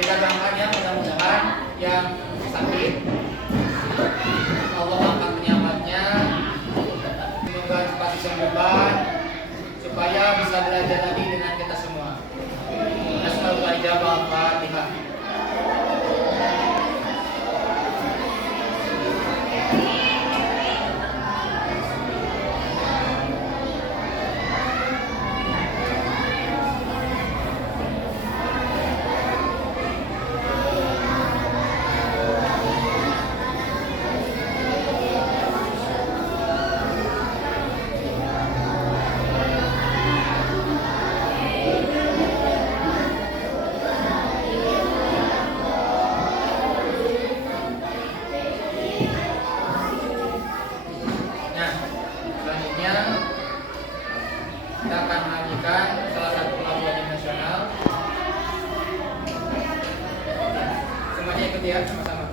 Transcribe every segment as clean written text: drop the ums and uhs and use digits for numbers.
Kita doakan ya, mudah-mudahan yang sakit Allah angkat penyakitnya, semoga cepat disembuhkan supaya bisa belajar lagi dengan kita semua. Nas'alullah ijabah al-Fatihah. Kita akan mengajikan salah satu lagu wajib nasional. Semuanya ikut ya, sama-sama.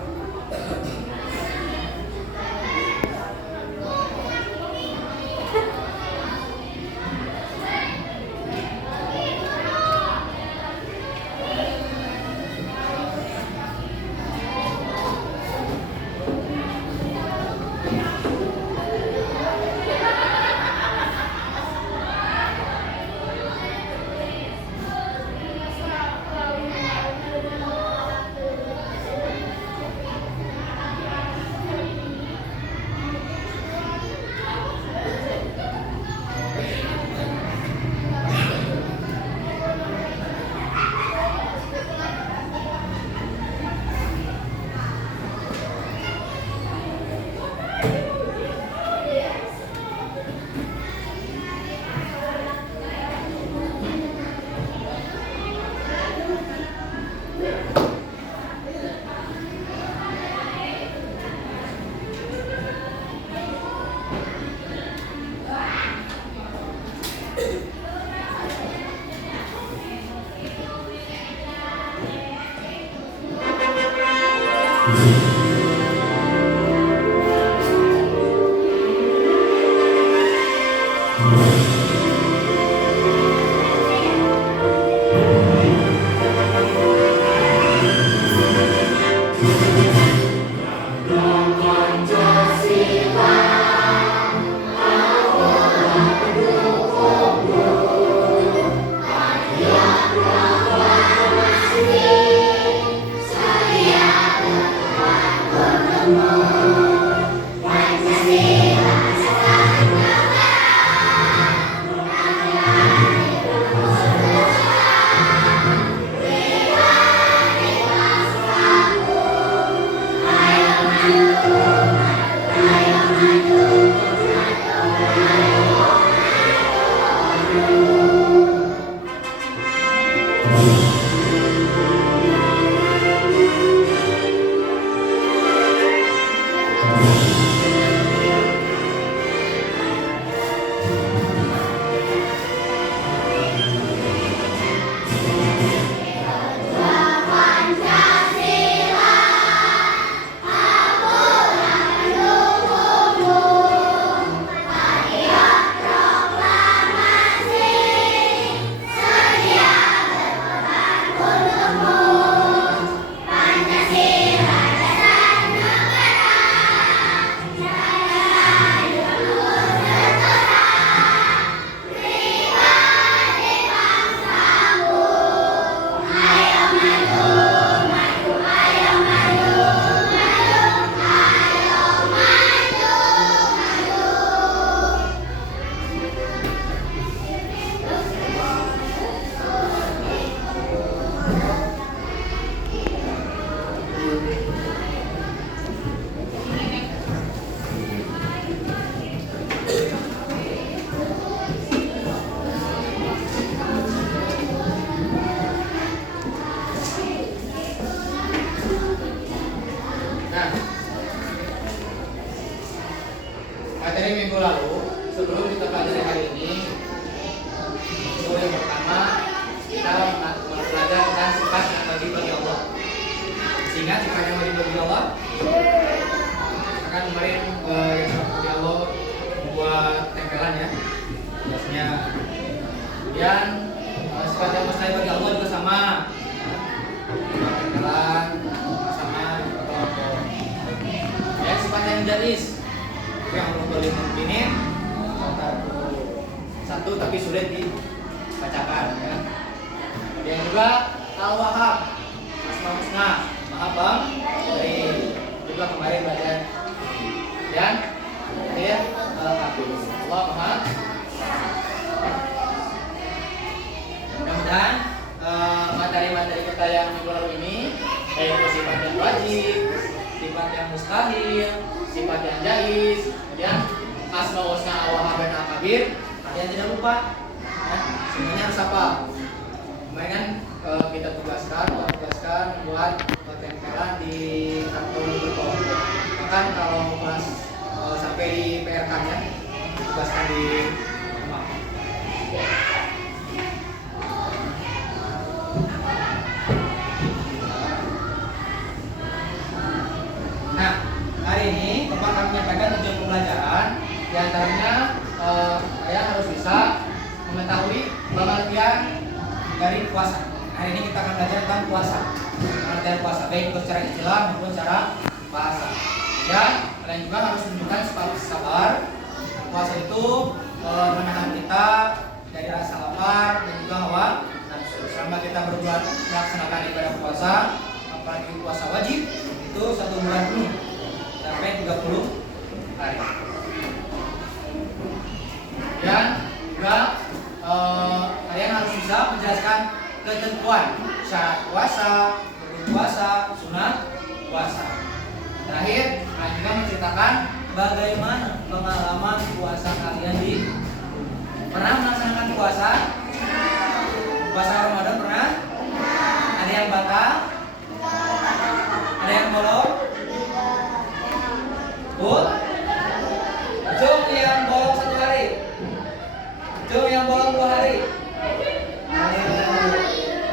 Materi minggu lalu, sebelum kita pelajari hari ini, yang pertama kita belajar tentang sifat yang wajib bagi Allah. Ingat sifat yang wajib bagi Allah? Akan kemarin yang bagi Allah buat tempelan ya, biasanya. Kemudian sifat yang mustahil bagi Allah juga sama. satu tapi sulit dibacakan ya. Kemudian juga Al-Wahhab, Asmaul Husna, Maha Pemberi. Juga kemarin belajar. Dan kemudian Al-Hafiz, Allah Maha. Mudah-mudahan materi-materi kita yang minggu lalu ini, yaitu sifat yang wajib, sifat yang mustahil, sifat yang jaiz, kemudian Asmaul Husna, Al-Wahhab dan Al-Kabir, kalian tidak lupa ya, semuanya harus apa? Kemarin kan kita tugaskan membuat tempelan di kartu berkol. Bahkan kalau pas sampai di PR-nya, tugaskan di rumah. Nah, hari ini Bapak akan menyampaikan tujuan pembelajaran. Di antaranya kalian harus bisa mengetahui pengertian dari puasa. Hari ini kita akan belajar tentang puasa, pengertian puasa, baik itu secara istilah maupun secara bahasa. Dan kalian juga harus menunjukkan sabar. Puasa itu menahan kita dari rasa lapar dan juga hawa nafsu. Selama kita berbuat melaksanakan ibadah puasa, apalagi puasa wajib, itu 1 bulan penuh sampai 30 hari. Dan juga kalian harus bisa menjelaskan ketentuan syarat puasa, rukun puasa, sunat puasa. Terakhir, kalian juga menceritakan bagaimana pengalaman puasa kalian di pernah melaksanakan puasa? Puasa Ramadan pernah? Ada yang batal? Ada yang bolong? Jom yang bolong 1 hari. Jom yang bolong 2 hari.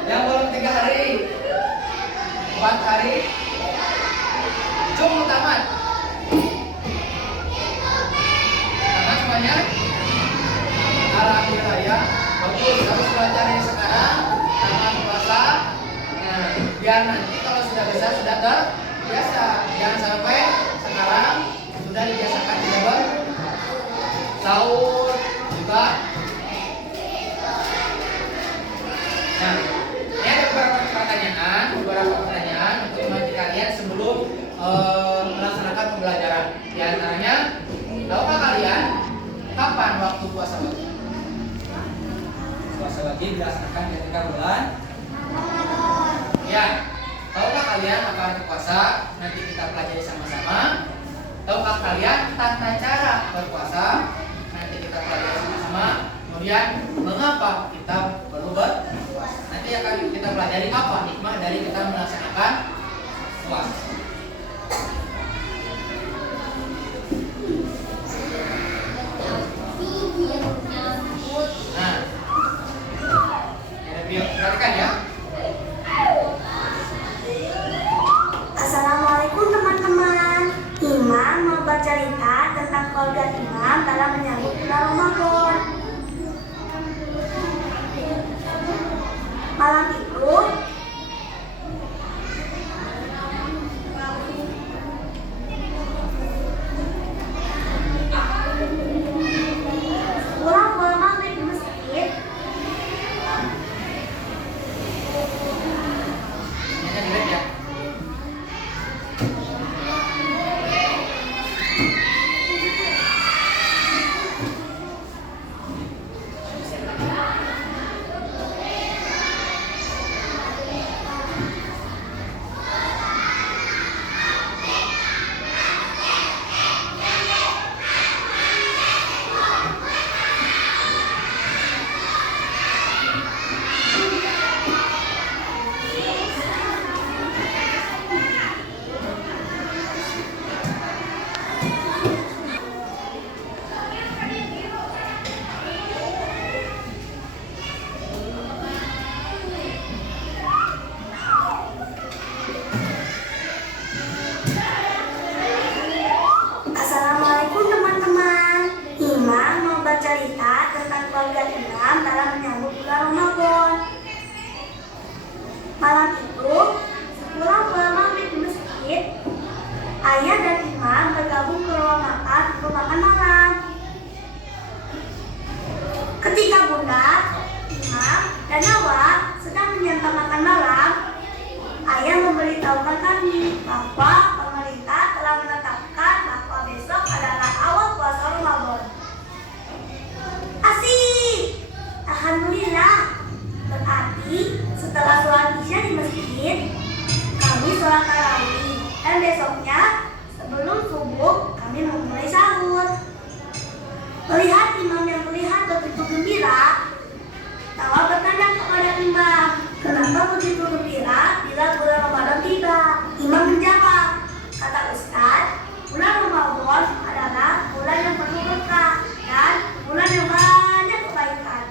Yang bolong 3 hari. 4 hari. Jom tamat. Tamat semuanya. Alhamdulillah ya. Bagus, harus belajar dari sekarang. Tamat puasa. Nah, biar nanti kalau sudah besar sudah terbiasa. Jangan sampai sekarang sudah dibiasakan tidak bersahur juga. Nah, ini ada beberapa pertanyaan untuk mengikuti kalian sebelum melaksanakan pembelajaran. Di antaranya, tahukah kalian kapan waktu puasa wajib? Puasa wajib dilaksanakan ketika bulan. Ya, tahukah kalian apa arti puasa? Nanti kita pelajari sama-sama. Tahukah kalian tata cara berpuasa? Nanti kita pelajari sama-sama. Kemudian, mengapa kita perlu berpuasa? Nanti akan kita pelajari apa hikmah dari kita melaksanakan puasa. Nah, perhatikan ya. Assalamualaikum teman-teman. Imam mau bercerita tentang keluarga Imam dalam menyambut bulan Ramadan. Malam itu pulang maghrib di masjid. Ini dilihat ya. Assalamualaikum teman-teman. Imam mau bercerita tentang keluarga Imam dalam menyambut bulan Ramadan. Malam itu, sepulang maghrib di masjid, ayah dan Imam bergabung ke ruang makan untuk makan malam. Ketika Bunda, Imam, dan Nawab sedang menyantap makan malam, ayah memberitahukan kami bahwa pemerintah telah menetapkan bahwa besok adalah awal puasa Ramadan. Asik! Alhamdulillah. Berarti setelah sholat isya di masjid, kami sholat tarawih, dan besoknya sebelum subuh kami memulai sahur. Melihat imam yang terlihat begitu gembira, Nawab bertanya kepada imam, kenapa begitu gembira bila bulan Ramadan tiba? Imam menjawab, kata Ustaz, bulan Ramadan adalah bulan yang penuh berkah dan bulan yang banyak kebaikan.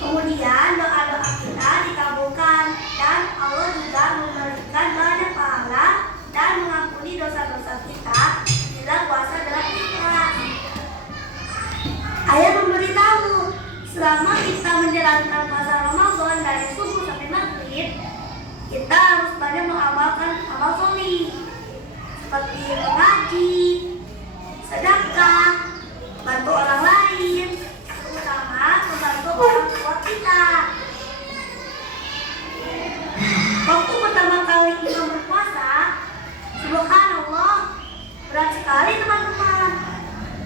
Kemudian doa-doa kita dikabulkan dan Allah juga memberikan banyak pahala dan mengampuni dosa-dosa kita bila puasa dengan ikhlas. Ayah memberitahu, selama kita menjalankan puasa Ramadan dari subuh sampai maghrib, kita harus banyak mengamalkan amal solih seperti mengaji, sedekah, bantu orang lain, terutama membantu orang tua kita. Waktu pertama kali kita berpuasa, subhanallah, berat sekali teman-teman.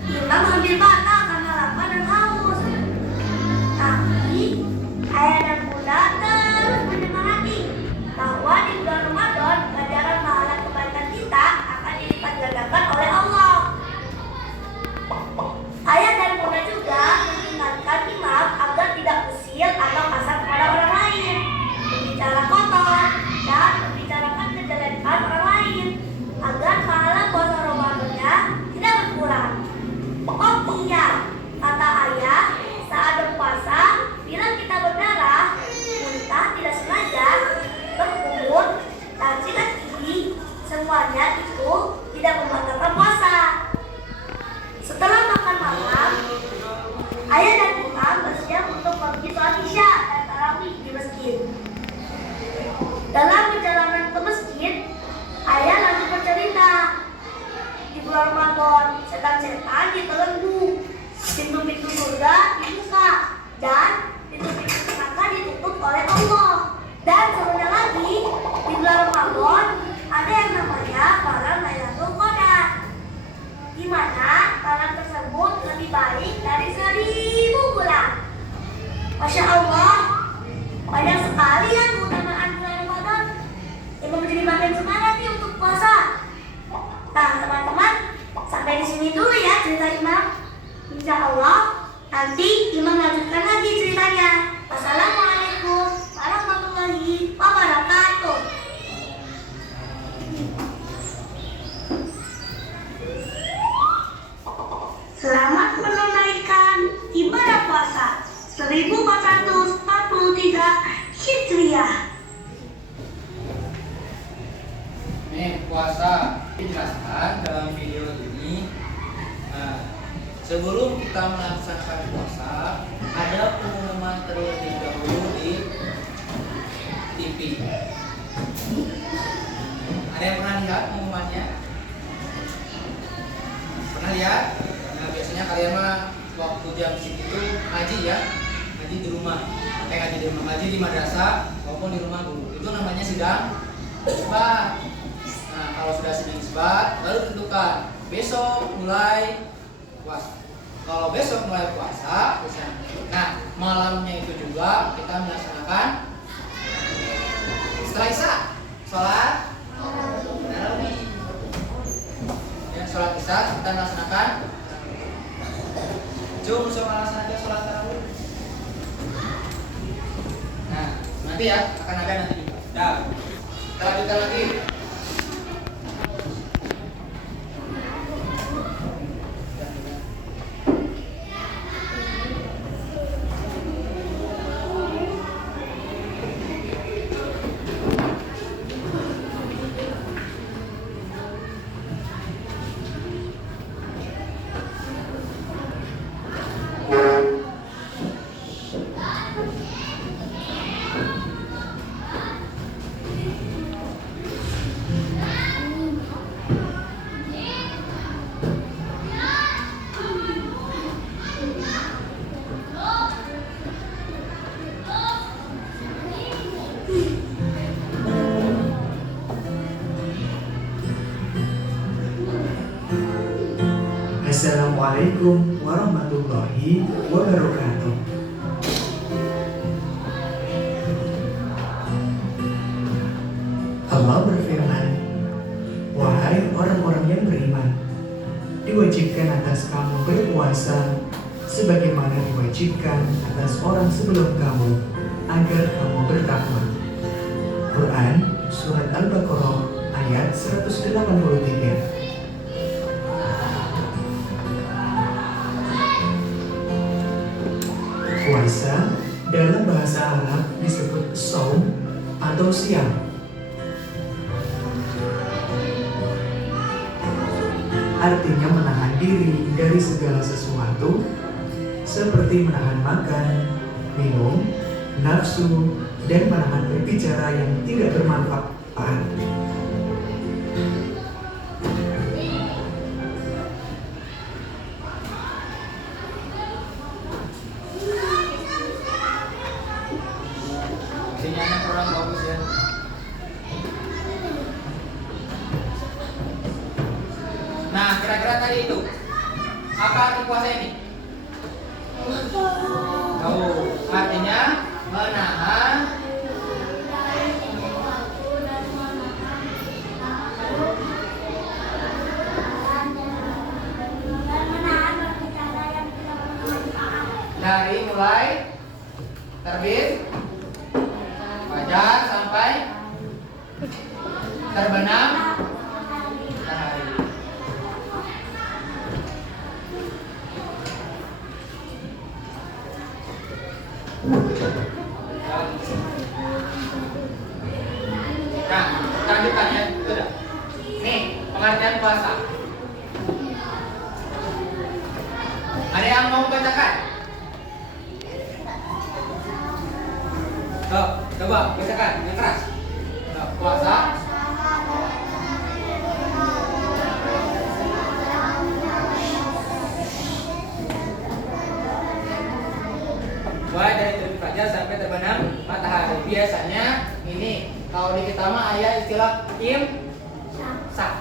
Imam hampir batal karena lapar dan haus. Tapi ayah dan bunda terus menyemangati bahwa di bulan Ramadan ganjaran pahala kebaikan kita akan dilipat gandakan oleh Allah. Ayah dan bunda juga mengingatkan imam agar tidak usil atau kasar kepada orang lain, berbicara kotor, dan membicarakan kejelekan orang lain agar pahala puasa Ramadannya tidak berkurang. Oh iya, kata ayah, saat berpuasa, bila kita berdarah, muntah tidak sengaja, berkumur, dan sikat gigi, semuanya itu tidak membatalkan puasa. Setelah makan malam, ayah dan imam bersiap untuk pergi sholat isya dan tarawih di masjid. Dalam perjalanan ke masjid, ayah lalu bercerita, di bulan Ramadan, setan-setan dibelenggu, pintu-pintu surga dibuka, dan pintu-pintu neraka ditutup oleh Allah. Dan sebenarnya lagi, di bulan Ramadan ada yang namanya malam Lailatul Qadar, di mana malam tersebut lebih baik dari 1000 bulan. Masya Allah, banyak sekali ya keutamaan bulan Ramadan yang menjadi makin semangat nih untuk puasa. Nah teman-teman, sampai di sini dulu ya cerita Imam. Insya Allah nanti Imam lanjutkan lagi ceritanya. Wassalamualaikum warahmatullahi wabarakatuh. Selamat menunaikan ibadah puasa 1443 Hijriah. Nih puasa dijelaskan dalam video ini. Nah, sebelum kita melaksanakan puasa, ada pengumuman terlebih dahulu di TV. Ada yang pernah lihat pengumumannya? Pernah lihat? Nah, biasanya kalian mah waktu jam segitu ngaji ya, ngaji di rumah. Ngaji di rumah, ngaji di madrasah maupun di rumah dulu. Itu namanya sidang isbat. Nah, kalau sudah sidang isbat, baru tentukan besok mulai puasa. Kalau besok mulai puasa, nah malamnya itu juga kita melaksanakan setelah isya sholat tarawih. Ya, sholat isya kita melaksanakan. Coba bersama melaksanakan sholat tarawih. Nah, nanti ya akan ada nanti juga. Nah, kita lanjutkan lagi. Assalamualaikum warahmatullahi wabarakatuh. Allah berfirman, "Wahai orang-orang yang beriman, diwajibkan atas kamu berpuasa sebagaimana diwajibkan atas orang sebelum kamu, agar kamu bertakwa." Quran Surat Al-Baqarah ayat 183. Puasa dalam bahasa Arab disebut shaum atau siam. Artinya menahan diri dari segala sesuatu seperti menahan makan, minum, nafsu, dan menahan berbicara yang tidak bermanfaat. Sinyalnya kurang bagus ya. Nah, kira-kira tadi itu apa arti puasa ini? Artinya menahan dari mulai terbit fajar sampai terbenam matahari. Nah, lanjutannya sudah. Nih, pengertian puasa. Ada yang mau bacakan? Coba bacakan yang keras. Puasa. Mulai dari terbit fajar sampai terbenam matahari. Biasanya ini kalau di kita mah ada istilah imsak.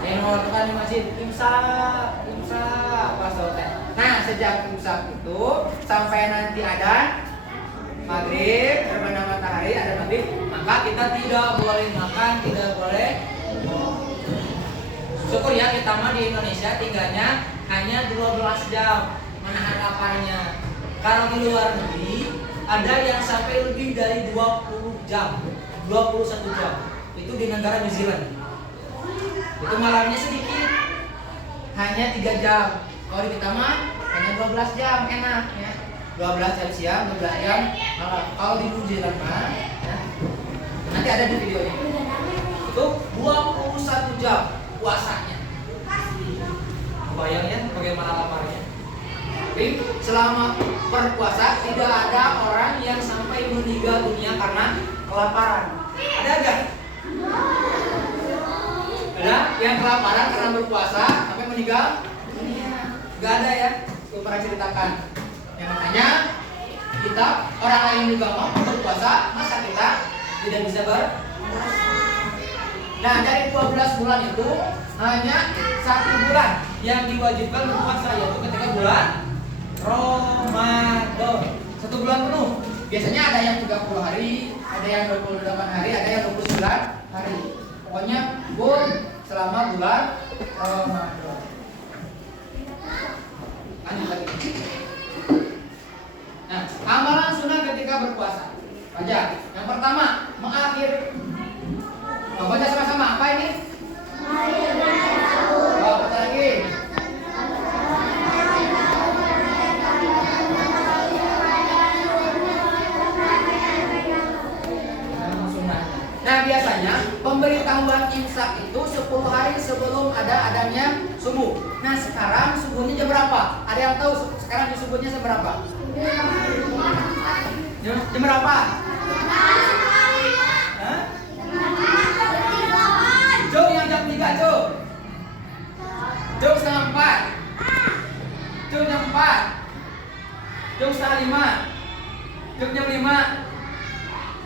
Yang mengatakan di masjid imsak pas sholat. Nah, sejak imsak itu sampai nanti ada maghrib, terbenam matahari, ada maghrib, maka kita tidak boleh makan, tidak boleh. Syukur ya kita mah di Indonesia tinggalnya hanya 12 jam menahan laparnya. Kalau di luar negeri ada yang sampai lebih dari 20 jam, 21 jam. Itu di negara New Zealand. Itu malamnya sedikit, hanya 3 jam. Kalau di kita mah hanya 12 jam, enak ya. 12 jam siang, 12 jam malam. Kalau di New Zealand mah ya, nanti ada di videonya. Itu 21 jam puasanya. Kebayang ya bagaimana laparnya. Tapi selama berpuasa tidak ada orang yang sampai meninggal dunia karena kelaparan. Ada enggak? Ada yang kelaparan karena berpuasa sampai meninggal dunia? Enggak ada ya. Itu pernah ceritakan. Yang makanya kita orang lain juga mau berpuasa, masa kita tidak bisa berpuasa? Nah, dari 12 bulan itu hanya 1 bulan yang diwajibkan berpuasa, yaitu ketika bulan Ramadan. 1 bulan penuh. Biasanya ada yang 30 hari, ada yang 28 hari, ada yang 29 hari. Pokoknya full selama bulan Ramadan. Lanjut lagi. Nah, amalan sunnah ketika berpuasa. Baca. Yang pertama, baca sama-sama. Apa ini? Baca lagi. Nah, biasanya pemberitahuan imsak itu 10 hari sebelum adanya subuh. Nah, sekarang subuhnya jam berapa? Ada yang tahu sekarang subuhnya jam berapa? Jam berapa? Hah? Jo, yang jam 3, Jo. Jo setengah 4. Jo jam 4. Jo setengah 5. Jo jam 5.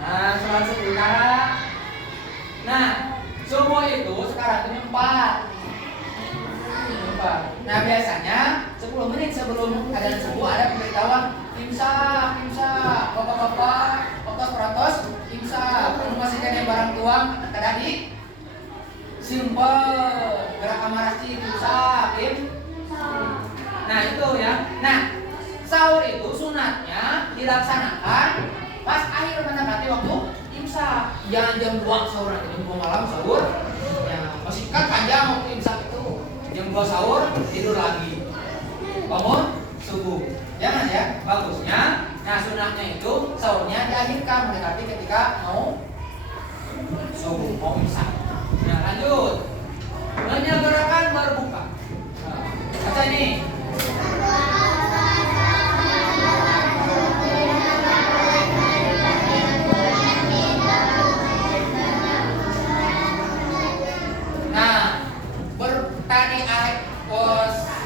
Nah, sholat sebentar. Nah, subuh itu sekarang jam 4. Nah, biasanya sebelum adzan subuh ada pemberitahuan imsak, bapak-bapak, bapak peratos, imsak, kamu masih kena barang tuang, tadi simpel, gerak kamarasi, imsak, Nah itu ya. Nah sahur itu sunatnya dilaksanakan pas akhir mendekati waktu imsak. Jangan jam 2 sahur, nanti jam 2 malam sahur. Ya masih kan panjang waktu imsak itu. Jam 2 sahur tidur lagi. Bangun subuh. Jangan ya. Bagusnya. Nah sunatnya itu sahurnya diakhirkan mendekati ketika mau subuh, mau imsak. Nah lanjut. Menyegerakan berbuka. Baca ini.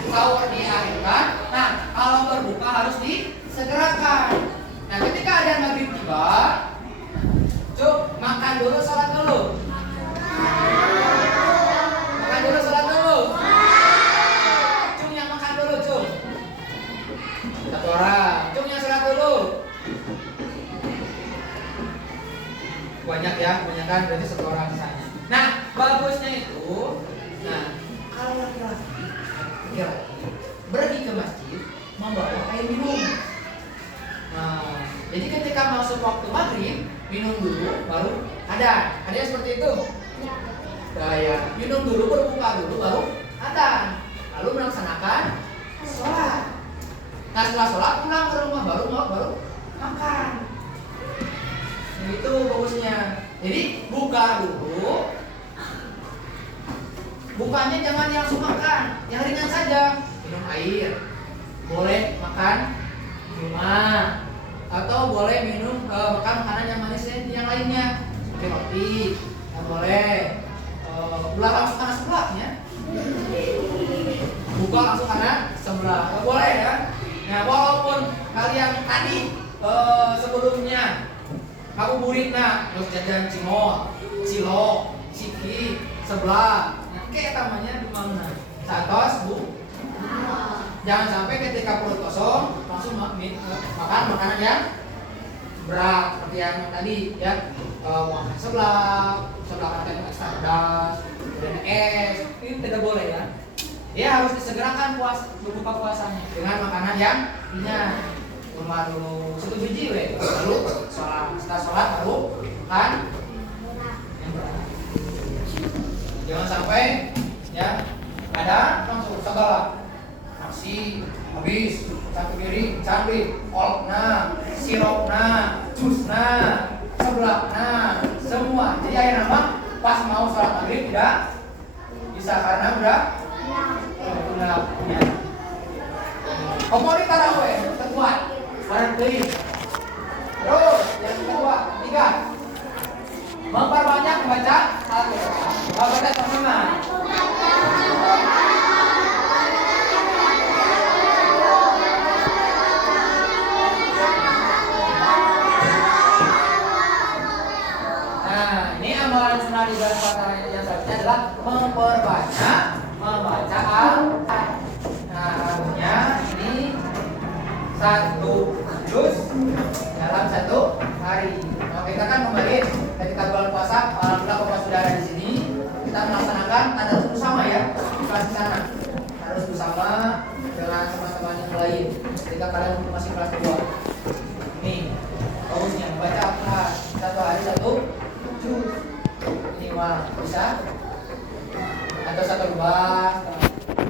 Sahur diakhirkan. Nah, kalau berbuka harus disegerakan. Nah, ketika adzan maghrib tiba, makan dulu, sholat dulu. Makan dulu, sholat dulu. Yang makan dulu, satu orang. Yang sholat dulu. Banyak ya, kebanyakan berarti satu orang misalnya. Nah, bagusnya itu, kalau laki-laki pergi ke masjid membawa air minum. Nah, jadi ketika masuk waktu maghrib minum dulu baru adzan. Ada yang seperti itu? Ya. Minum dulu, berbuka dulu baru adzan. Lalu melaksanakan sholat. Nah setelah sholat pulang ke rumah baru makan. Nah, itu bagusnya. Jadi buka dulu. Bukanya jangan langsung makan, yang ringan saja. Minum air, boleh makan minuman, atau boleh minum makan makanan yang manis yang lainnya, seperti roti, yang boleh belah langsung karena sebelahnya. Buka langsung karena sebelah, nggak boleh ya. Nah walaupun kalian tadi sebelumnya ngabuburit terus jajan cimol, cilok, ciki, sebelah. Oke, namanya di mana? Satos, Bu. Jangan sampai ketika perut kosong langsung makan makanan yang berat seperti yang tadi ya. Makan sebelah makan ekstra pedas, dan es. Ini tidak boleh ya. Dia harus disegerakan berbuka puasanya dengan makanan yang ringan. Cuma dulu 1 biji lalu setelah sholat baru makan yang berat. Jangan sampai ya ada langsung segala nasi habis, satu piring cabai, kolakna, sirupna, jusna, sebelahna, semua. Jadi akhir nama pas mau sholat maghrib tidak bisa karena udah punya. Komori taraweh terkuat, barang beli. Terus yang kedua, ketiga, memperbanyak membaca Al-Quran. Baca teman-teman. Nah, ini amalan sunnah di bulan puasa yang selanjutnya adalah memperbanyak membaca Al-Quran. Nah, artinya ini 1 juz dalam 1 hari. Nah, kita kan kemarin ketika bulan puasa, alhamdulillah Bapak sudah ada di sini, kita melaksanakan tadarus bersama ya di kelas di sana. Tadarus bersama dengan teman-teman yang lain. Ketika kalian masih kelas 2. Ini bagusnya membaca Al-Quran 1 hari 1 juz. Minimal bisa atau 1 lembar.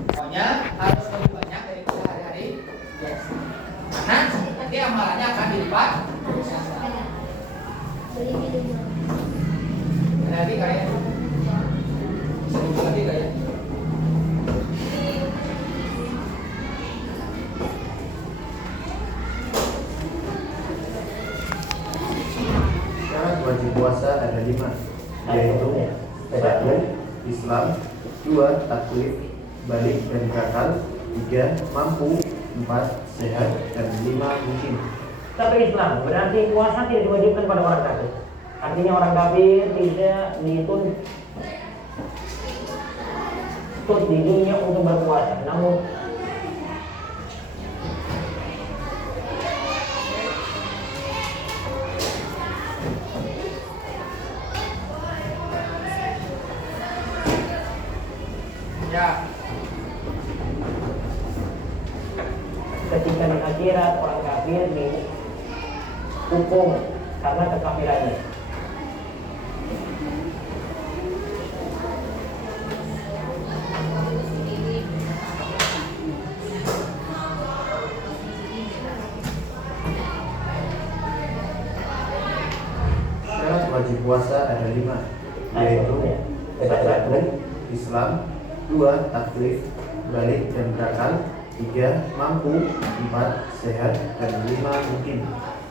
Pokoknya harus lebih banyak daripada hari-hari biasa. Karena nanti amalannya akan dilipat. Ada lagi kalian? Bisa dibuka lagi gak ya? Syarat wajib puasa ada 5, yaitu 1. Islam, 2. Taklif, balik dan kakal, 3. Mampu, 4. Sehat, dan 5. Mungkin. Satu Islam berarti puasa tidak diwajibkan pada orang kafir. Artinya orang kafir tidak dituntut di dunia untuk berpuasa. Namun Ya. Ketika di akhirat orang kafir dihukum karena kekafirannya. Syarat wajib puasa ada 5, yaitu 1. Islam, 2. Taklif, balik dan berakal, 3. Mampu, 4. Sehat, dan 5. Mungkin.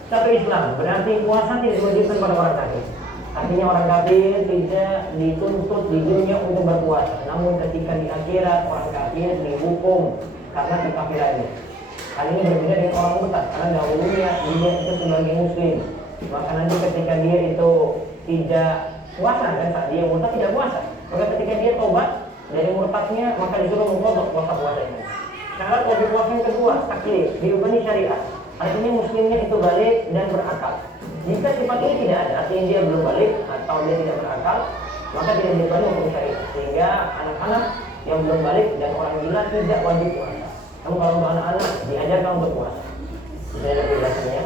1. Islam, berarti puasa tidak diwajibkan pada orang kafir. Artinya orang kafir tidak dituntut di dunia untuk berpuasa, namun ketika di akhirat orang kafir dihukum karena kekafirannya. Hal ini berbeda dengan orang murtad, karena dahulunya dia itu sebagai muslim, maka nanti ketika dia itu tidak puasa, kan saat dia murtad tidak puasa, maka ketika dia tobat dari murtadnya maka disuruh mengkodok puasa-puasanya. Syarat wajib puasa yang kedua, taklif, diubani syariat. Artinya muslimnya itu balik dan berakal. Jika sifat ini tidak ada, artinya dia belum balik atau dia tidak berakal, maka tidak diubani hukum syariat. Sehingga anak-anak yang belum balik dan orang gila tidak wajib puasa. Namun kalau untuk anak-anak diajarkan untuk puasa. Tidak ada penjelasannya.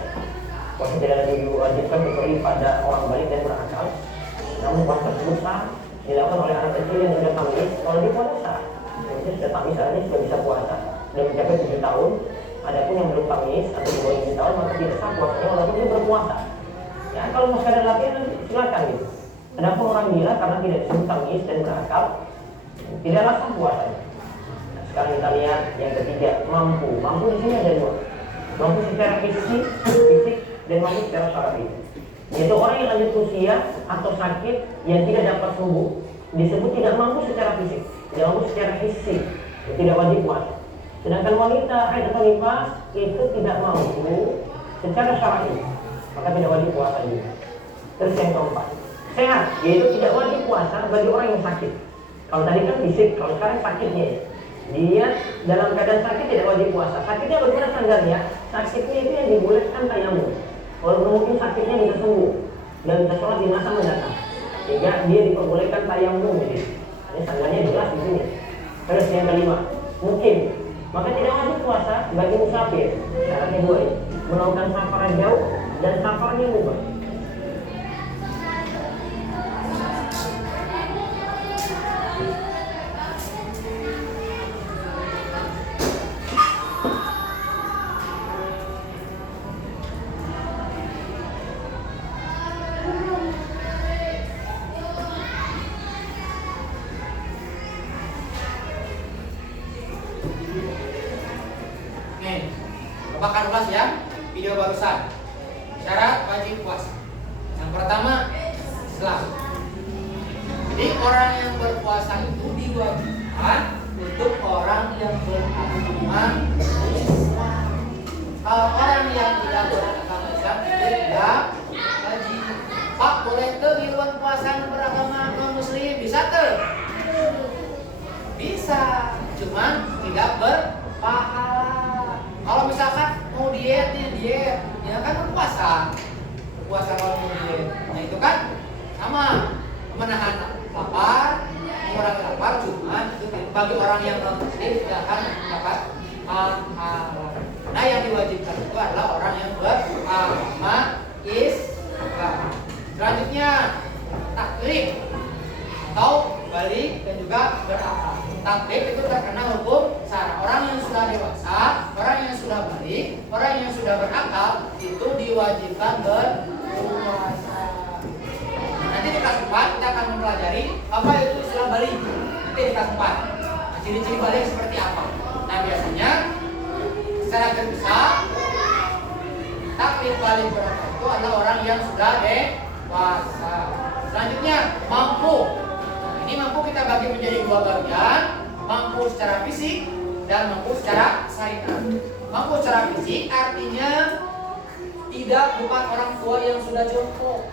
Puasa tidak ada diwajibkan kecuali pada orang balik dan berakal. Namun puasa tersebut sah dilakukan oleh anak kecil yang sudah tamis. Kalau dia puasa sah, itu sudah tamis saja sudah bisa puasa. Dan mencapai 7 tahun. Adapun yang belum tamis atau di bawah 7 tahun maka tidak sah puasanya walaupun dia berpuasa. Ya kalau masih ada latihan silakan gitu. Adapun orang gila karena tidak disebut tamis dan berakal, tidaklah sah puasanya. Nah, sekarang kita lihat yang ketiga, mampu. Mampu di sini ada 2. Mampu secara fisik dan mampu secara syar'i. Yaitu orang yang lanjut usia atau sakit yang tidak dapat sembuh disebut tidak mampu secara fisik, tidak mampu secara fisik, tidak wajib puasa. Sedangkan wanita haid atau nifas itu tidak mampu secara syar'i, maka tidak wajib puasa juga. Terus yang keempat, sehat, yaitu tidak wajib puasa bagi orang yang sakit. Kalau tadi kan fisik, kalau sekarang sakitnya ya. Dia dalam keadaan sakit tidak wajib puasa. Sakitnya bagaimana standarnya? Sakitnya itu yang dibolehkan tayamum. Walaupun mungkin sakitnya bisa sembuh dan bisa sholat di masa mendatang, sehingga dia diperbolehkan tayamum. Ini standarnya jelas di sini. Terus yang kelima, mungkin maka tidak wajib puasa bagi musafir. Syaratnya 2 ini, melakukan safar jauh dan safarnya mubah. Bapak ulas ya video barusan. Syarat wajib puasa. Yang pertama, Islam. Jadi orang yang berpuasa itu diwajibkan untuk orang yang beragama Islam. Kalau orang yang tidak beragama Islam itu tidak wajib. Pak, boleh tuh di luar puasa yang beragama non-muslim bisa tuh? Bisa, cuman tidak berpahala. Kalau misalkan mau diet, ya kan berpuasa kalau mau diet. Nah itu kan sama, menahan lapar, mengurangi lapar, cuma itu bagi orang yang non muslim tidak akan mendapat pahala. Nah yang diwajibkan itu adalah orang yang beragama Islam. Selanjutnya taklif atau balik dan juga berakal. Taklif itu terkena hukum sara. Orang yang sudah dewasa, orang yang sudah balik, orang yang sudah berakal itu diwajibkan berpuasa. Nanti di kelas 4 kita akan mempelajari apa itu istilah balik. Nanti di kelas 4. Nah, ciri-ciri balik seperti apa? Nah biasanya secara besar taklif balik berakal itu adalah orang yang sudah dewasa. Selanjutnya mampu. Ini mampu kita bagi menjadi 2 bagian, mampu secara fisik dan mampu secara syariat. Mampu secara fisik artinya bukan orang tua yang sudah jongkok.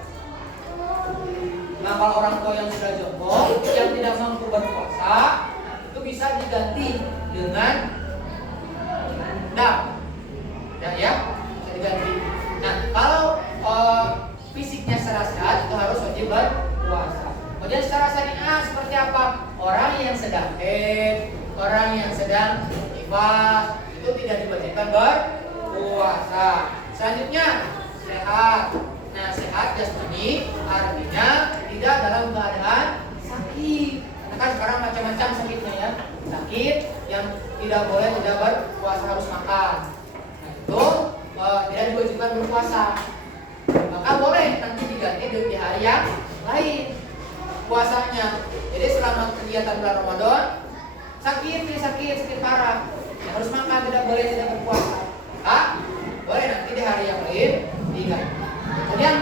Nah kalau orang tua yang sudah jongkok yang tidak mampu berpuasa itu bisa diganti dengan dam, ya bisa diganti. Nah kalau fisiknya secara sehat itu harus wajib berpuasa. Kemudian secara syariah seperti apa? Orang yang sedang haid orang yang sedang nifas itu tidak diwajibkan berpuasa. Selanjutnya sehat. Nah, sehat jasmani artinya tidak dalam keadaan sakit. Karena kan sekarang macam-macam sakitnya ya. Sakit yang tidak boleh tidak berpuasa, harus makan. Nah, itu tidak diwajibkan berpuasa. Maka boleh nanti diganti di hari yang lain puasanya. Jadi selama kegiatan bulan Ramadan sakit parah, ya harus makan, tidak boleh tidak berpuasa. Maka boleh nanti di hari yang lain diganti. Kemudian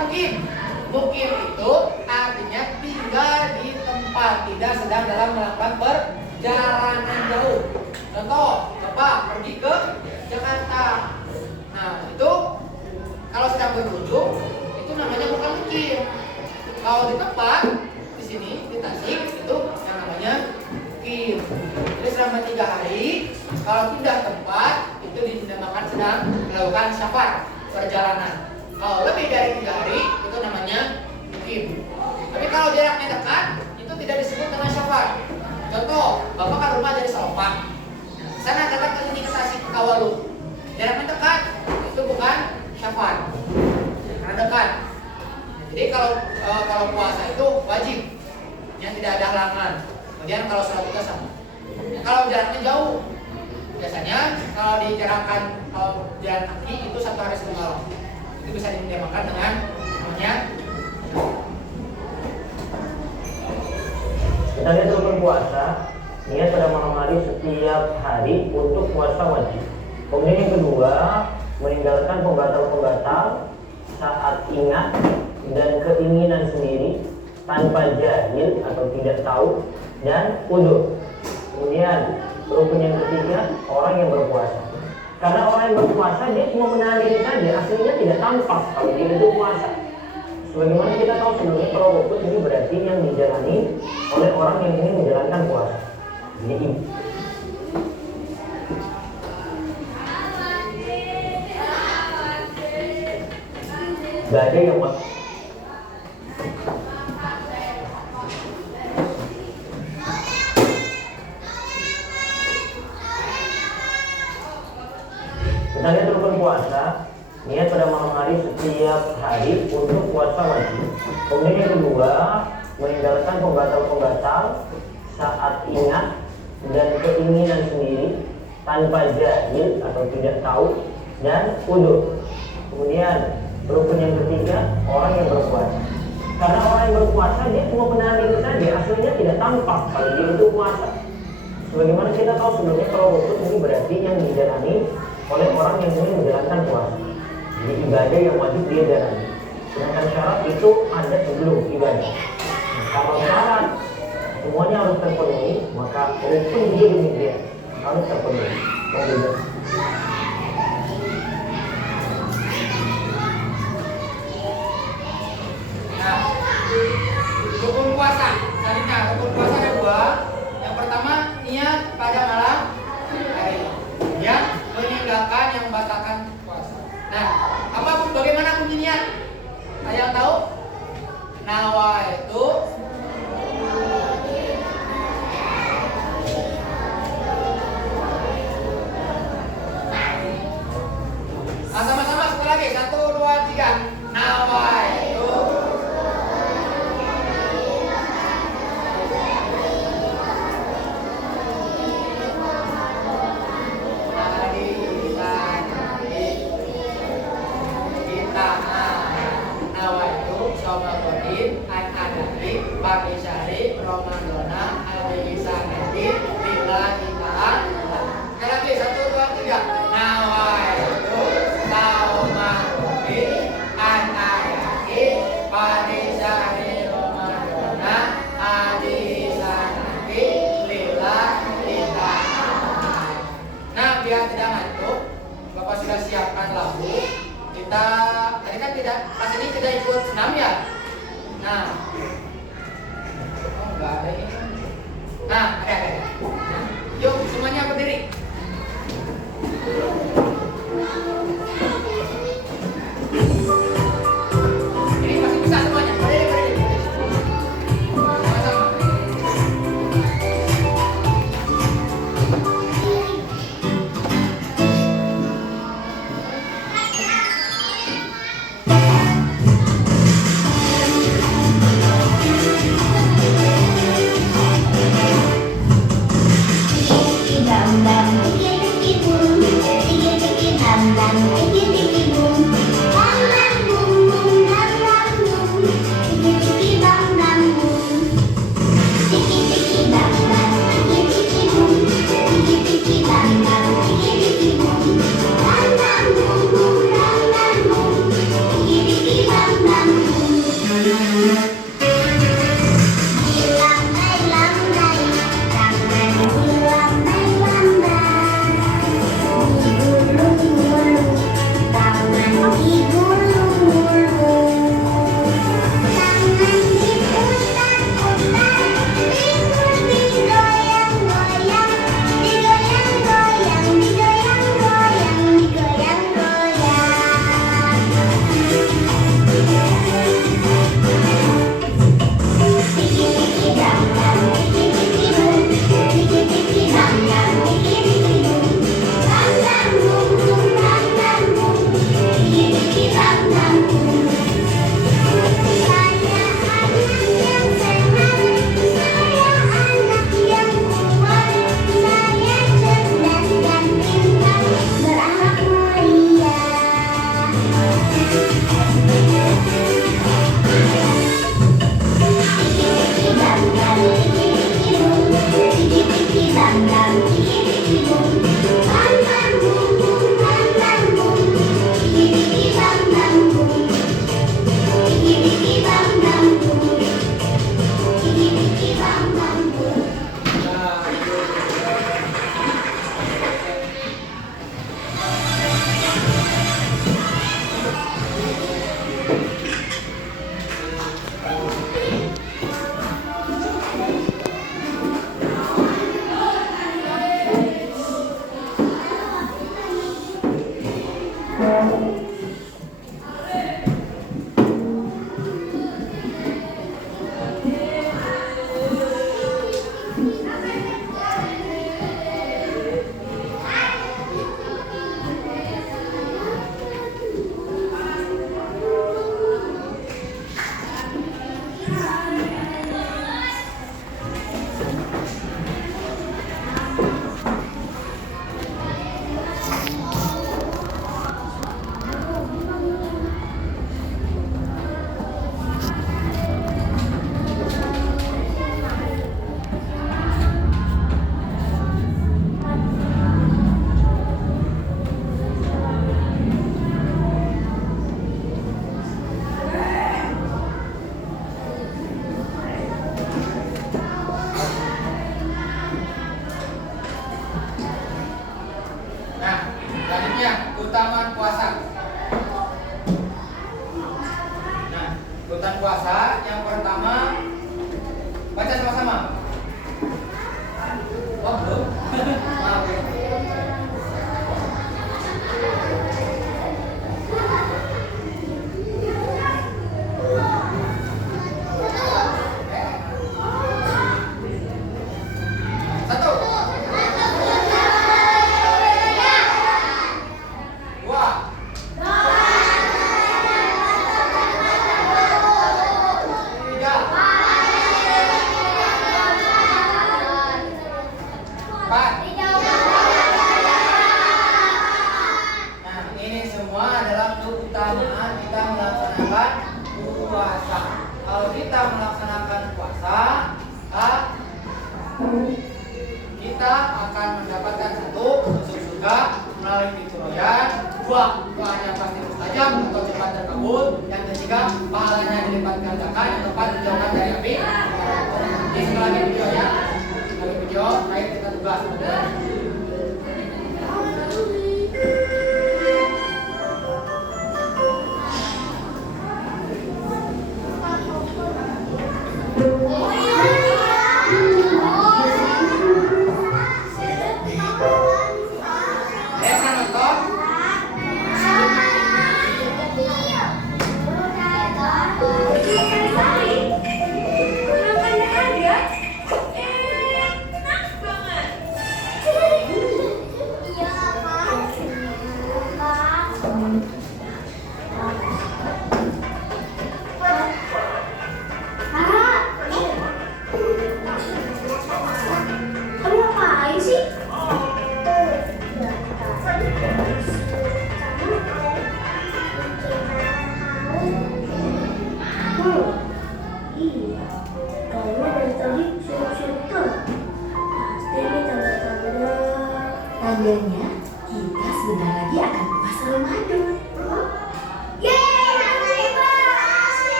mukim itu artinya tinggal di tempat, tidak sedang dalam melakukan perjalanan jauh. Contoh, Bapak pergi ke Jakarta. Nah, itu kalau sedang berkunjung itu namanya bukan mukim. Kalau di tempat di sini di Tasik itu yang namanya mukim. Jadi selama 3 hari kalau pindah tempat itu dinamakan sedang melakukan safar, perjalanan. Kalau lebih dari 3 hari itu namanya mukim. Tapi kalau jaraknya dekat itu tidak disebut dengan safar. Contoh, Bapak kan rumah dari Salopak. Sana datang ke sini ke Tasik ke Kawalu. Jaraknya dekat itu bukan safar. Karena dekat. Jadi kalau puasa itu wajib, yang tidak ada halangan. Kemudian kalau sholat juga sama. Kalau jaraknya jauh, biasanya kalau dijarakkan kalau jalan kaki itu 1 hari 1 malam. Itu bisa dinamakan dengan namanya. Kita lihat rukun puasa, niat pada malam hari setiap hari untuk puasa wajib. Kemudian yang kedua, meninggalkan pembatal-pembatal saat ingat dan keinginan sendiri tanpa jahil atau tidak tahu dan udzur. Kemudian rukun yang ketiga, orang yang berpuasa. Karena orang yang berpuasa dia cuma menahan diri saja, aslinya tidak tampak kalau dia itu puasa. Sebagaimana kita tahu sebelumnya, kalau rukun ini berarti yang dijalani oleh orang yang ingin menjalankan puasa. Jadi gak ada yang kita lihat rukun puasa, niat pada malam hari setiap hari untuk puasa wajib. Kemudian yang kedua, meninggalkan pembatal-pembatal saat ingat dan keinginan sendiri tanpa jahil atau tidak tahu dan udzur. Kemudian rukun yang ketiga, orang yang berpuasa. Karena orang yang berpuasa dia cuma menahan diri saja, aslinya tidak tampak kalau dia itu puasa. Sebagaimana kita tahu sebelumnya, kalau rukun ini berarti yang dijalani oleh orang yang ingin menjalankan puasa. Jadi ibadah yang wajib dia jalani. Sedangkan syarat itu ada sebelum ibadah. Nah, kalau syarat semuanya harus terpenuhi, maka rukun dia demikian harus terpenuhi. Nah, rukun puasa. Selanjutnya rukun puasa ada 2. Yang pertama, niat pada malam hari. Yang meninggalkan yang batalkan puasa. Nah, bagaimana bunyi niat? Ada yang tahu? Nawa itu sama-sama sekali lagi. 1, 2, 3. Nawa itu Bakisari Romadona Alisanati Lillahi Ta'ala. Sekali lagi 1, 2, 3. Nawaitu Saumakobi Anayaki Bakisari Romadona Alisanati Lillahi Ta'ala. Nah, biar tidak ngantuk, Bapak sudah siapkan lagu. Kita tadi kan pas ini tidak ikut senam ya. Nah, enggak ada ini. Nah, ada. Yuk, semuanya berdiri. Ini masih bisa semuanya. Berdiri. Sama-sama. kita akan mendapatkan satu masuk surga melalui pintu royan, dua doanya pasti mustajab atau cepat terkabul, yang ketiga pahalanya dilipat gandakan yang tepat dijauhkan dari api. Jadi setelah video ya, dari video ayo kita tugas. Tandanya kita sebentar lagi akan ke pasar Ramadan.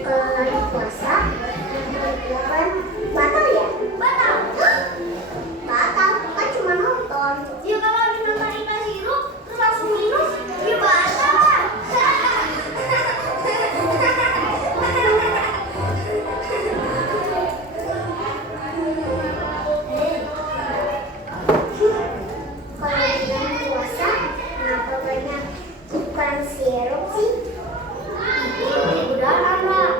Kalau lagi puasa, batal ya? Batal. Batal, kan cuma nonton. Ya kalau habis nonton ikan sirup, terus langsung minum, ya batal lah. Kalau bulan puasa, kenapa banyak ikan sirup sih? Udah anak.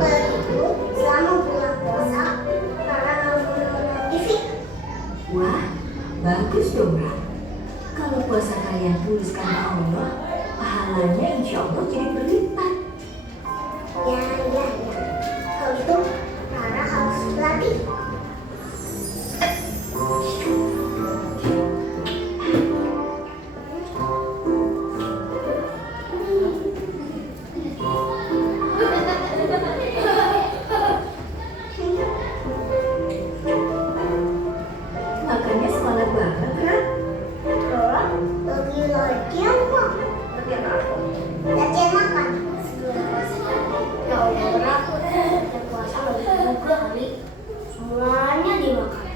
Kalau itu selama bulan puasa, karena nonton TV. Wah, bagus dong, Ra. Kalau puasa kalian tulis karena Allah, pahalanya insya Allah jadi berlipat. Ya. Kalau itu Rara harus berlatih. Makanya semangat banget, Ra. Rara lagi latihan kok. Latihan apa? Latihan makan. Sebelum puasa. Ya Allah, Rara. Dan puasa lagi juga kali. Semuanya dimakan.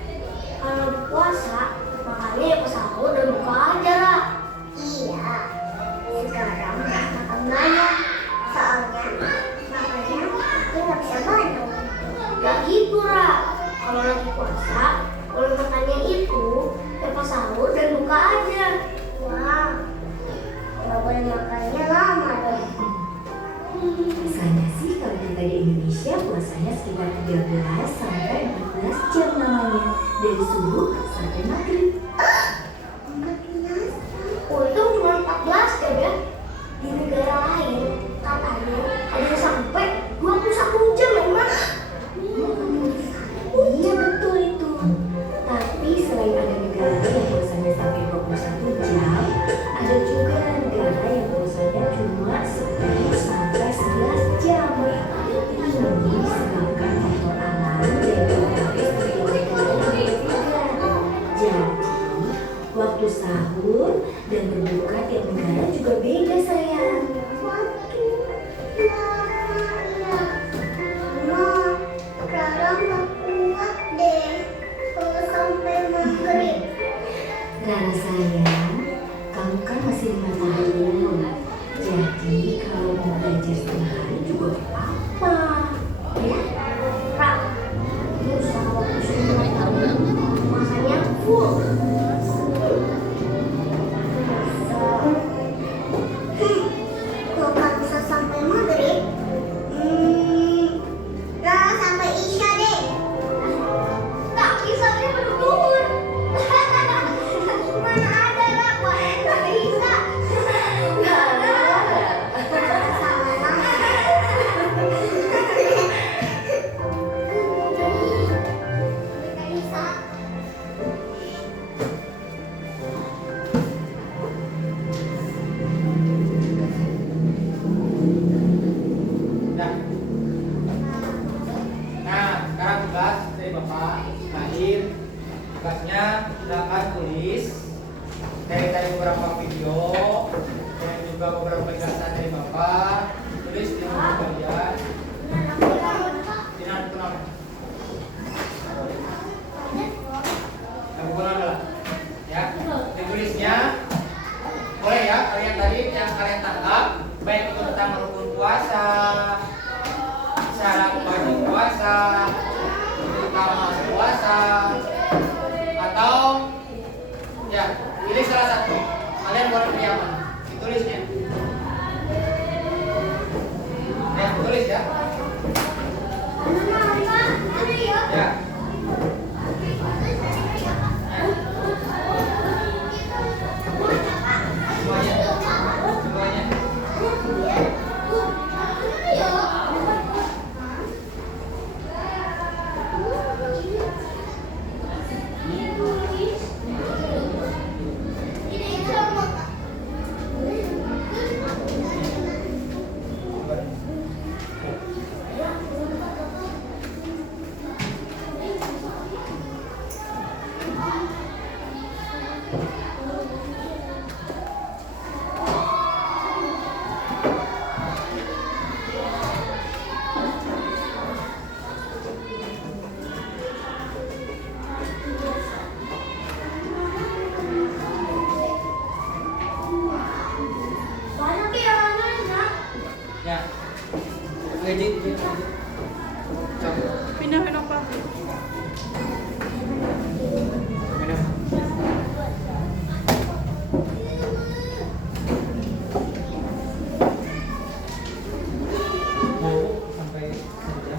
Kalau puasa, makannya ya pas sahur dan buka aja, Ra. Iya. Sekarang makan banyak. Soalnya makannya aku nggak bisa banyak. Ya gitu, Ra. Kalau lagi puasa, kalau makannya itu ya pas sahur dan buka aja. Wah, nggak boleh makannya lama dong. Biasanya sih kalau kita di Indonesia puasanya sekitar 13 sampai 14 jam namanya. Dari subuh sampai maghrib. 14? Oh, itu cuma 14 jam ya? Di negara lain katanya ada sampai 21 jam ya, Mas? Iya betul itu. Tapi selain ada negara yang puasanya sampai 21 jam, ada juga negara yang puasanya cuma 10 sampai 11 jam. Ini disebabkan faktor alam dan geografis di negara yang berbeda. Jadi ditulis di buku kalian. Tidak ada buku lah. Ya, ditulisnya boleh ya kalian tadi yang kalian tangkap baik itu tentang rukun puasa, syarat wajib puasa, utama puasa, atau ya pilih salah satu. Kalian boleh pilih apa? Ditulisnya. Ya, tulis ya. Ya. Semuanya. Ya. Legit. Pindah apa? Sampai saja.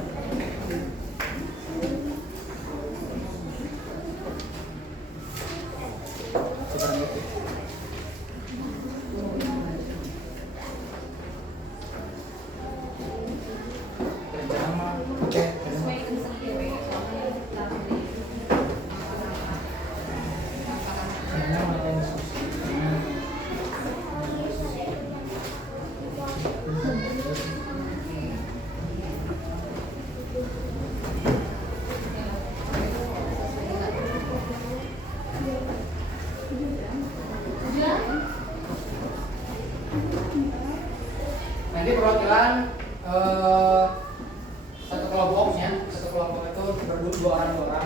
Nanti perwakilan satu kelompoknya, satu kelompok itu berdua orang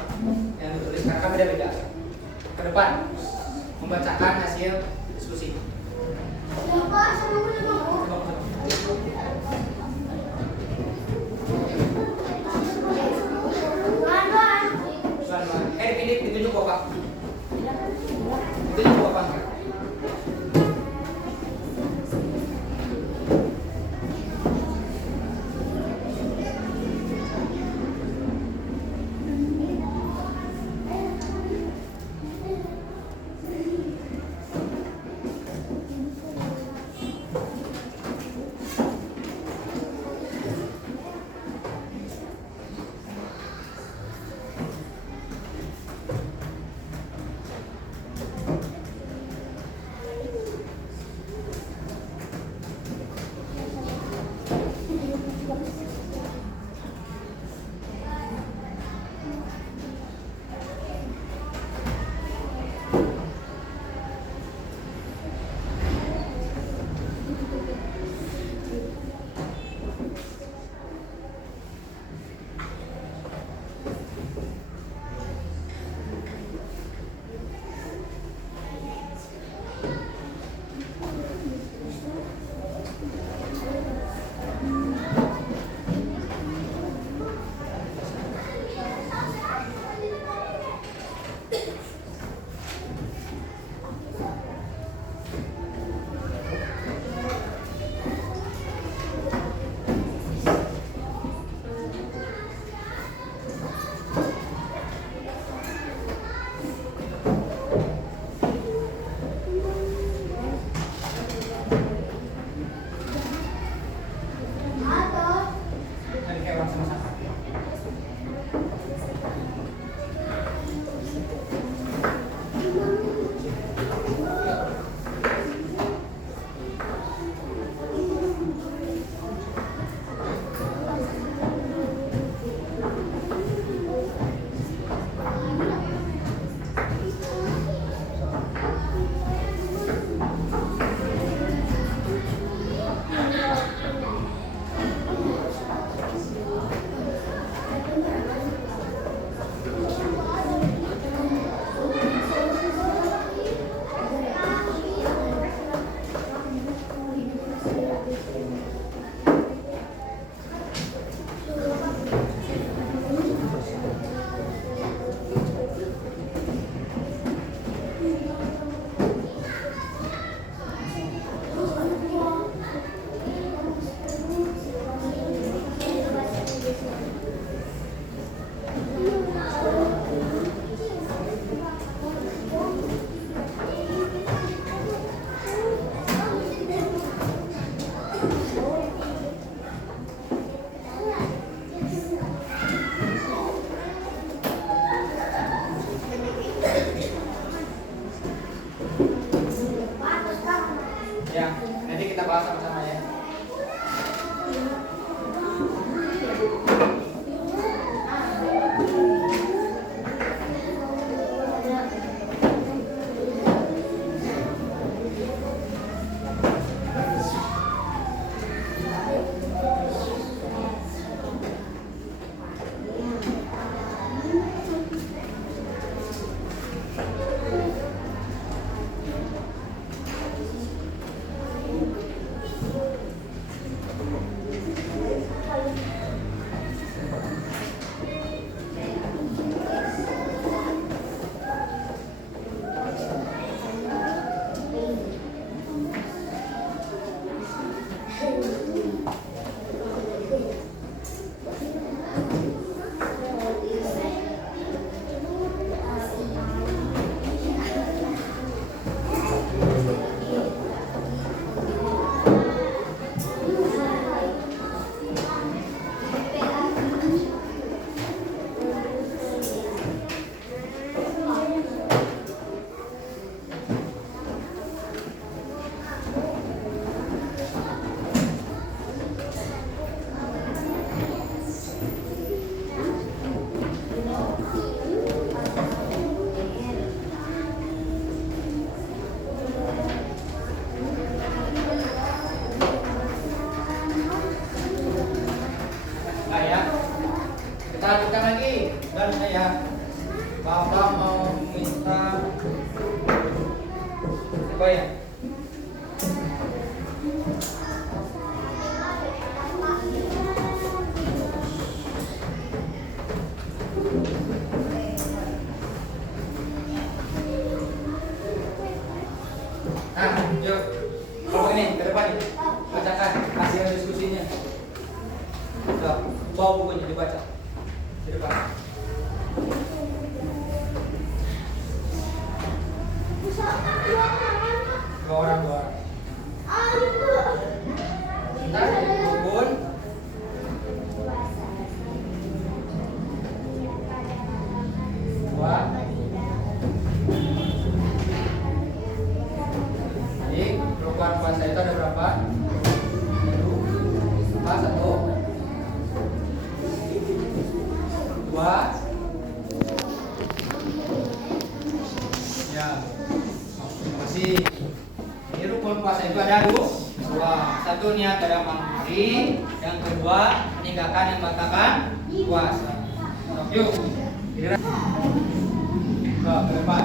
yang ditulis karena kan beda-beda. Ke depan membacakan hasil diskusi. Ditunjuk bapak. Ditunjuk bapak. ya. Bapak mau minta apa ya? Nah, yuk. Kalau ini ke depan nih. Bacakan hasil diskusinya. Coba bawa bukunya dibaca. Di depan. Dua orang. Bentar, Bun. Dua. Jadi rukun puasa itu ada berapa? Satu. Dua. Ya. Masih. Ini rukun puasa itu ada dua. Satu niat dalam menghari, yang kedua meninggalkan yang membatalkan puasa. Yuk. Ke depan.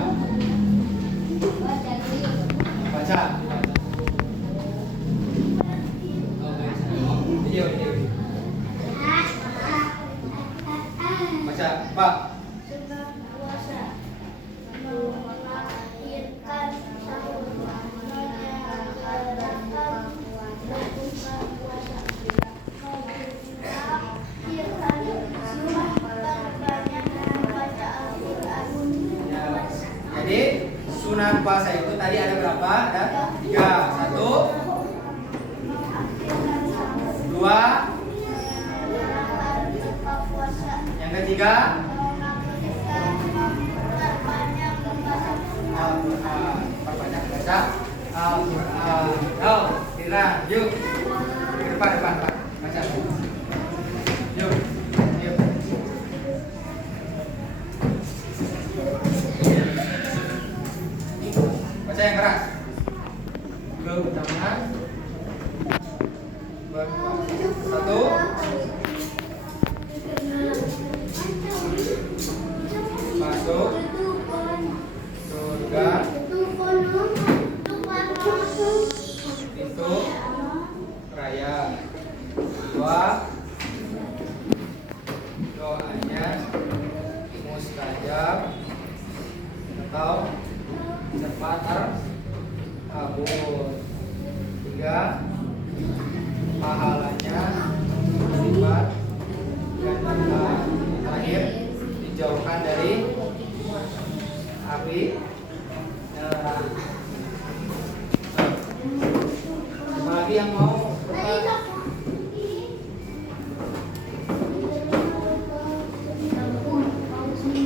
Baca. Video. Baca, Pak. Jadi sunat puasa itu tadi ada berapa? Ada 3. 1, 2. Yang ketiga Al-Quran. Perbanyak baca Al-Quran. Oh, Tira, yuk. Ke depan, Pak. Baca. Yuk. Baca yang keras. Keutamaan berpuasa. 1. Masuk surga itu raya. 2. Doanya mustajab atau cepat terkabul. 3. Pahalanya berlipat ganda. Terakhir, dijauhkan dari api neraka. Siapa lagi yang mau?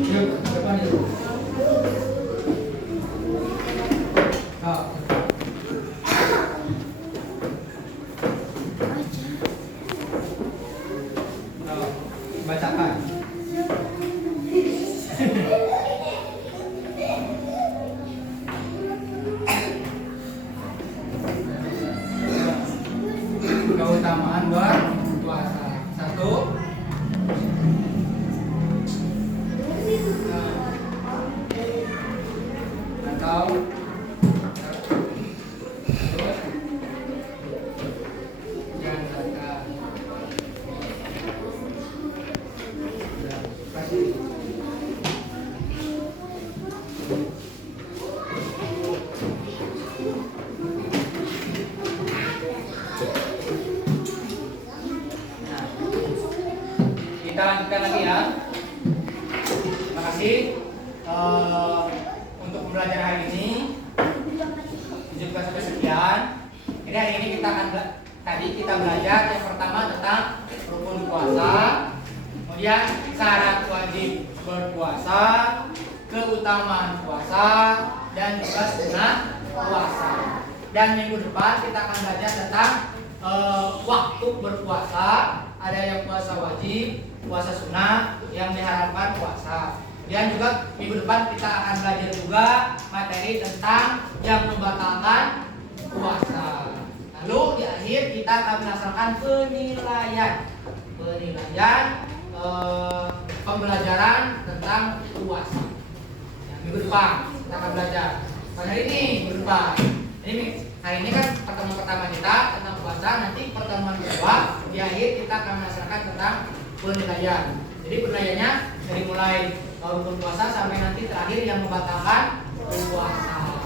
Yuk, depan itu. Bacakan. Keutamaan berpuasa. 1. Atau kita lanjutkan lagi ya. Terima kasih untuk pembelajaran hari ini. 17 sampai sekian. Jadi hari ini kita akan kita belajar yang pertama tentang rukun puasa, kemudian syarat wajib berpuasa, keutamaan puasa, dan juga sunat puasa. Dan minggu depan kita akan belajar tentang waktu berpuasa. Ada yang puasa wajib, puasa sunnah, yang diharapkan puasa. Dan juga minggu depan kita akan belajar juga materi tentang yang membatalkan puasa. Lalu di akhir kita akan melaksanakan penilaian pembelajaran tentang tentang puasa. Ya, minggu depan kita akan belajar. Pada hari ini minggu depan. Ini hari ini kan pertemuan pertama kita tentang puasa. Nanti pertemuan kedua di akhir kita akan melaksanakan tentang penilaian. Jadi penilaiannya dari mulai rukun puasa sampai nanti terakhir yang membatalkan puasa.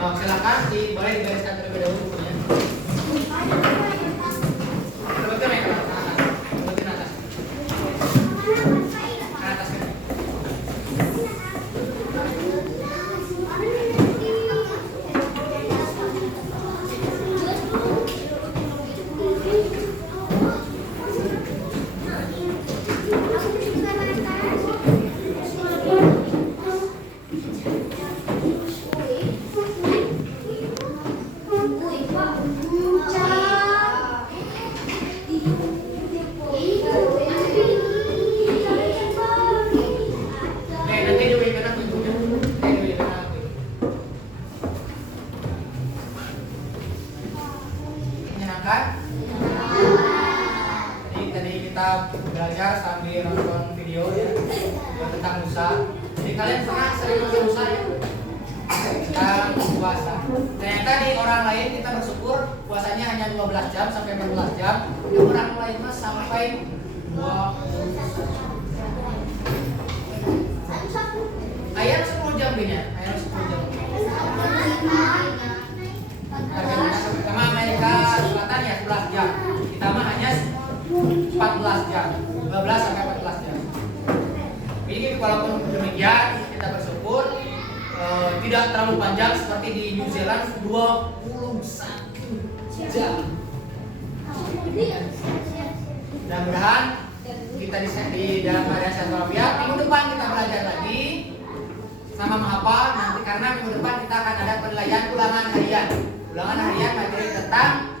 Nah, silakan boleh dibereskan terlebih dahulu bukunya. Betul naik ke atas. Betul atas. Ke atas kan. Nanti diulang aku ibunya. Menyenangkan? Tadi kita belajar sambil nonton video ya tentang Musa. Jadi kalian pernah sering nonton Musa ya? Tentang puasa. Ternyata di orang lain kita bersyukur puasanya hanya 12 jam sampai 14 jam. Di orang lain mah sampai 20. Ayat 10 jam ini, ayat 10 jam. Sama Amerika Selatan ya 11 jam. Kita mah hanya 14 jam, 12 sampai 14 jam. Jadi walaupun demikian kita bersyukur tidak terlalu panjang seperti di New Zealand 21 jam. Mudah-mudahan kita di dalam keadaan sehat walafiat. Minggu depan kita belajar lagi sama menghafal nanti karena minggu depan kita akan ada penilaian ulangan harian. Ulangan harian materi tentang